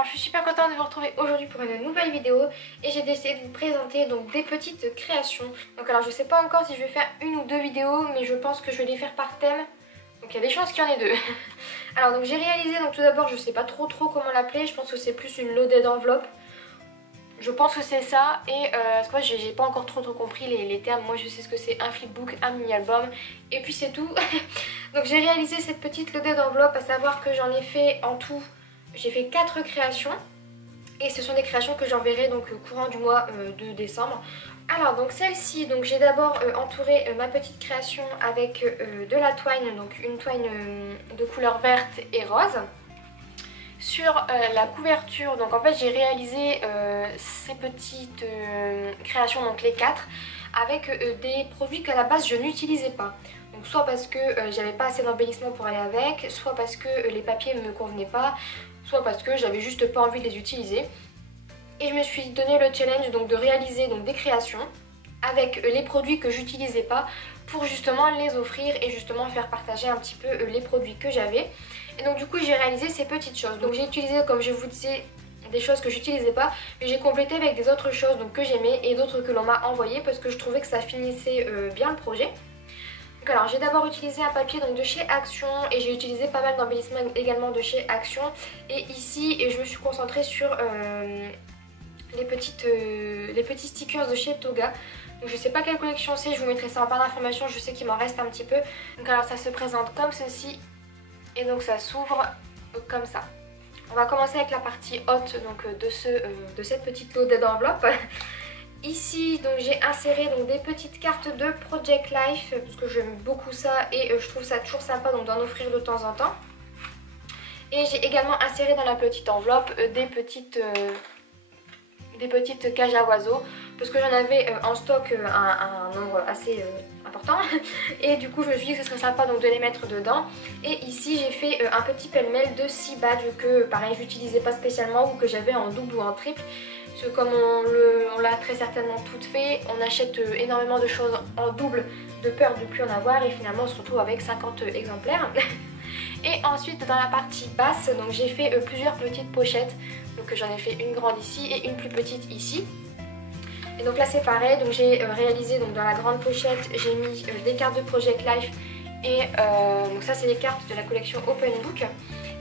Alors je suis super contente de vous retrouver aujourd'hui pour une nouvelle vidéo et j'ai décidé de vous présenter donc des petites créations. Donc alors je sais pas encore si je vais faire une ou deux vidéos, mais je pense que je vais les faire par thème. Donc il y a des chances qu'il y en ait deux. Alors donc j'ai réalisé, donc tout d'abord je sais pas trop comment l'appeler, je pense que c'est plus une loaded enveloppe. Je pense que c'est ça et c'est quoi, j'ai pas encore trop compris les termes. Moi je sais ce que c'est un flipbook, un mini album et puis c'est tout. Donc j'ai réalisé cette petite loaded enveloppe, à savoir que j'en ai fait en tout, j'ai fait 4 créations. Et ce sont des créations que j'enverrai donc courant du mois de décembre. Alors donc celle-ci, donc j'ai d'abord entouré ma petite création avec de la twine, donc une twine de couleur verte et rose. Sur la couverture, donc en fait j'ai réalisé ces petites créations, donc les 4, avec des produits qu'à la base je n'utilisais pas. Donc soit parce que j'avais pas assez d'embellissement pour aller avec, soit parce que les papiers ne me convenaient pas, soit parce que j'avais juste pas envie de les utiliser. Et je me suis donné le challenge donc de réaliser donc des créations avec les produits que j'utilisais pas pour justement les offrir et justement faire partager un petit peu les produits que j'avais. Et donc du coup j'ai réalisé ces petites choses. Donc j'ai utilisé, comme je vous disais, des choses que j'utilisais pas, mais j'ai complété avec des autres choses donc que j'aimais et d'autres que l'on m'a envoyées parce que je trouvais que ça finissait bien le projet. Donc alors j'ai d'abord utilisé un papier donc de chez Action et j'ai utilisé pas mal d'embellissement également de chez Action. Et ici je me suis concentrée sur les petits stickers de chez Toga. Donc je sais pas quelle collection c'est, je vous mettrai ça en barre d'informations, je sais qu'il m'en reste un petit peu. Donc alors ça se présente comme ceci et donc ça s'ouvre comme ça. On va commencer avec la partie haute donc de cette petite loaded d'enveloppe. Ici donc j'ai inséré donc des petites cartes de Project Life parce que j'aime beaucoup ça et je trouve ça toujours sympa donc d'en offrir de temps en temps. Et j'ai également inséré dans la petite enveloppe des petites cages à oiseaux parce que j'en avais en stock un nombre assez important et du coup je me suis dit que ce serait sympa donc de les mettre dedans. Et ici j'ai fait un petit pêle-mêle de 6 badges que pareil j'utilisais pas spécialement ou que j'avais en double ou en triple. Parce que comme on l'a très certainement toutes fait, on achète énormément de choses en double de peur de ne plus en avoir et finalement on se retrouve avec 50 exemplaires. Et ensuite dans la partie basse, donc j'ai fait plusieurs petites pochettes. Donc j'en ai fait une grande ici et une plus petite ici. Et donc là c'est pareil, donc j'ai réalisé donc dans la grande pochette, j'ai mis des cartes de Project Life et donc ça c'est les cartes de la collection Open Book.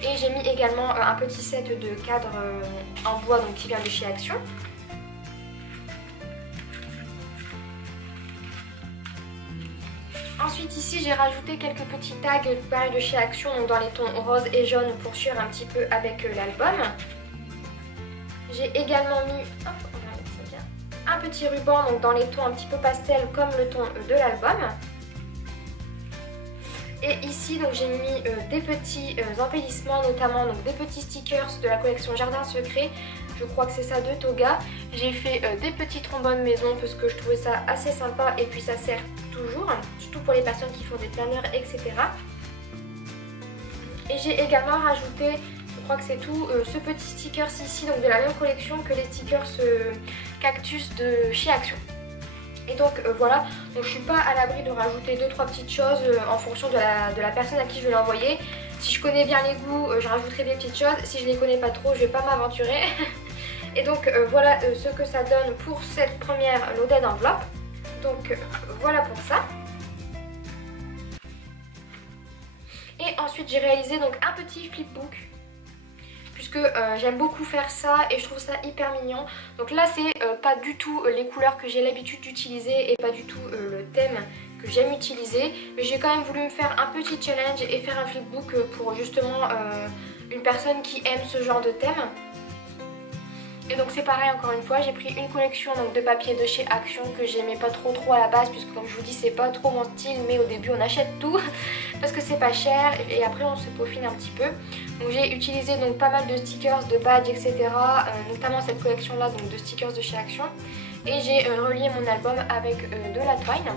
Et j'ai mis également un petit set de cadres en bois donc qui vient de chez Action. Ensuite ici j'ai rajouté quelques petits tags pareil de chez Action donc dans les tons rose et jaune pour suivre un petit peu avec l'album. J'ai également mis un petit ruban donc dans les tons un petit peu pastel comme le ton de l'album. Et ici donc j'ai mis des petits embellissements, notamment donc des petits stickers de la collection Jardin Secret. Je crois que c'est ça de Toga. J'ai fait des petits trombones maison parce que je trouvais ça assez sympa et puis ça sert toujours, surtout pour les personnes qui font des planeurs, etc. Et j'ai également rajouté, je crois que c'est tout, ce petit stickers ici, donc de la même collection que les stickers cactus de chez Action. Et donc voilà, donc je suis pas à l'abri de rajouter 2-3 petites choses en fonction de la personne à qui je vais l'envoyer. Si je connais bien les goûts, je rajouterai des petites choses. Si je les connais pas trop, je vais pas m'aventurer. Et donc voilà ce que ça donne pour cette première loaded enveloppe. Donc voilà pour ça. Et ensuite j'ai réalisé donc un petit flipbook. Puisque j'aime beaucoup faire ça et je trouve ça hyper mignon. Donc là c'est pas du tout les couleurs que j'ai l'habitude d'utiliser et pas du tout le thème que j'aime utiliser. Mais j'ai quand même voulu me faire un petit challenge et faire un flipbook pour justement une personne qui aime ce genre de thème. Et donc c'est pareil encore une fois, j'ai pris une collection donc, de papier de chez Action que j'aimais pas trop à la base puisque comme je vous dis c'est pas trop mon style, mais au début on achète tout parce que c'est pas cher et après on se peaufine un petit peu. Donc j'ai utilisé donc pas mal de stickers, de badges, etc. Notamment cette collection là donc de stickers de chez Action. Et j'ai relié mon album avec de la twine.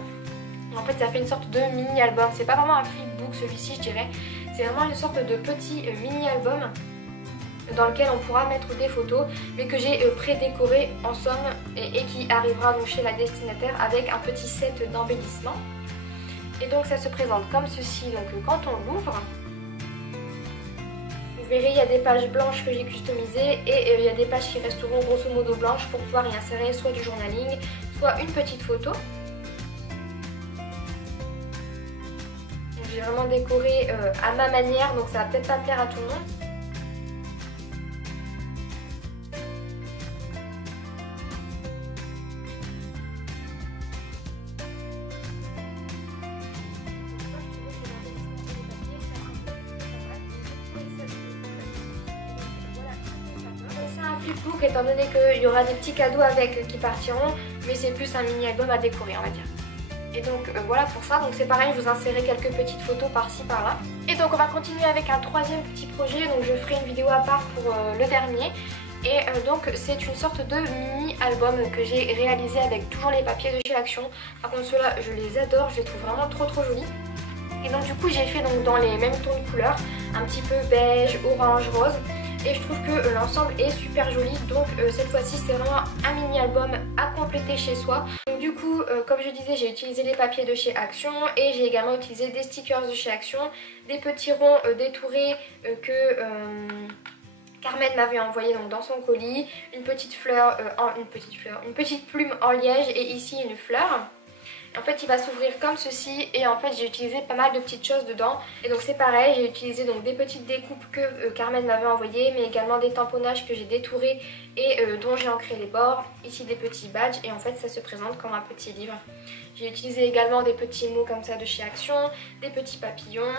En fait ça fait une sorte de mini album, c'est pas vraiment un flipbook celui-ci je dirais, c'est vraiment une sorte de petit mini album dans lequel on pourra mettre des photos mais que j'ai pré-décoré en somme et qui arrivera donc chez la destinataire avec un petit set d'embellissement. Et donc ça se présente comme ceci donc quand on l'ouvre. Vous verrez, il y a des pages blanches que j'ai customisées et il y a des pages qui resteront grosso modo blanches pour pouvoir y insérer soit du journaling, soit une petite photo. J'ai vraiment décoré à ma manière, donc ça va peut-être pas plaire à tout le monde. Flipbook étant donné qu'il y aura des petits cadeaux avec qui partiront, mais c'est plus un mini album à décorer, on va dire. Et donc voilà pour ça, donc c'est pareil, je vous insérerai quelques petites photos par-ci par-là. Et donc on va continuer avec un troisième petit projet, donc je ferai une vidéo à part pour le dernier. Et donc c'est une sorte de mini album que j'ai réalisé avec toujours les papiers de chez Action. Par contre ceux-là je les adore, je les trouve vraiment trop jolis. Et donc du coup j'ai fait donc dans les mêmes tons de couleurs, un petit peu beige, orange, rose. Et je trouve que l'ensemble est super joli, donc cette fois-ci c'est vraiment un mini album à compléter chez soi. Donc du coup comme je disais, j'ai utilisé les papiers de chez Action et j'ai également utilisé des stickers de chez Action, des petits ronds détourés que Carmen m'avait envoyé donc dans son colis, une petite fleur, une petite plume en liège et ici une fleur. En fait il va s'ouvrir comme ceci et en fait j'ai utilisé pas mal de petites choses dedans. Et donc c'est pareil, j'ai utilisé donc des petites découpes que Carmen m'avait envoyées, mais également des tamponnages que j'ai détourés et dont j'ai ancré les bords. Ici des petits badges et en fait ça se présente comme un petit livre. J'ai utilisé également des petits mots comme ça de chez Action, des petits papillons.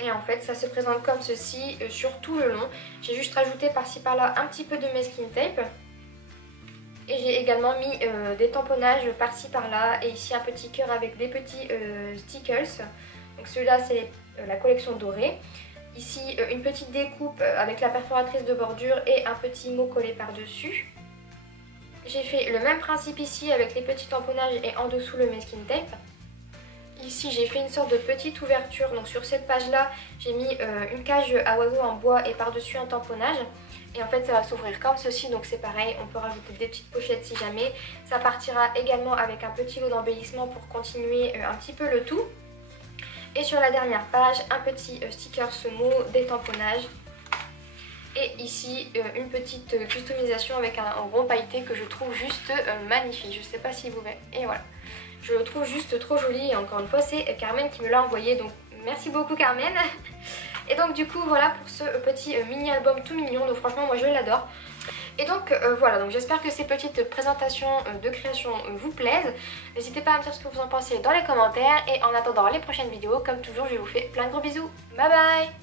Et en fait ça se présente comme ceci sur tout le long. J'ai juste rajouté par-ci par-là un petit peu de masking tape. Et j'ai également mis des tamponnages par-ci par-là et ici un petit cœur avec des petits stickers. Donc celui-là c'est la collection dorée. Ici une petite découpe avec la perforatrice de bordure et un petit mot collé par-dessus. J'ai fait le même principe ici avec les petits tamponnages et en dessous le masking tape. Ici j'ai fait une sorte de petite ouverture, donc sur cette page là j'ai mis une cage à oiseaux en bois et par-dessus un tamponnage. Et en fait ça va s'ouvrir comme ceci, donc c'est pareil, on peut rajouter des petites pochettes si jamais. Ça partira également avec un petit lot d'embellissement pour continuer un petit peu le tout. Et sur la dernière page, un petit sticker Semo, des tamponnages. Et ici une petite customisation avec un rond pailleté que je trouve juste magnifique. Je sais pas si vous verrez. Et voilà. Je le trouve juste trop joli et encore une fois c'est Carmen qui me l'a envoyé, donc merci beaucoup Carmen. Et donc du coup voilà pour ce petit mini album tout mignon, donc franchement moi je l'adore. Et donc voilà, donc j'espère que ces petites présentations de création vous plaisent. N'hésitez pas à me dire ce que vous en pensez dans les commentaires et en attendant les prochaines vidéos, comme toujours je vous fais plein de gros bisous. Bye bye.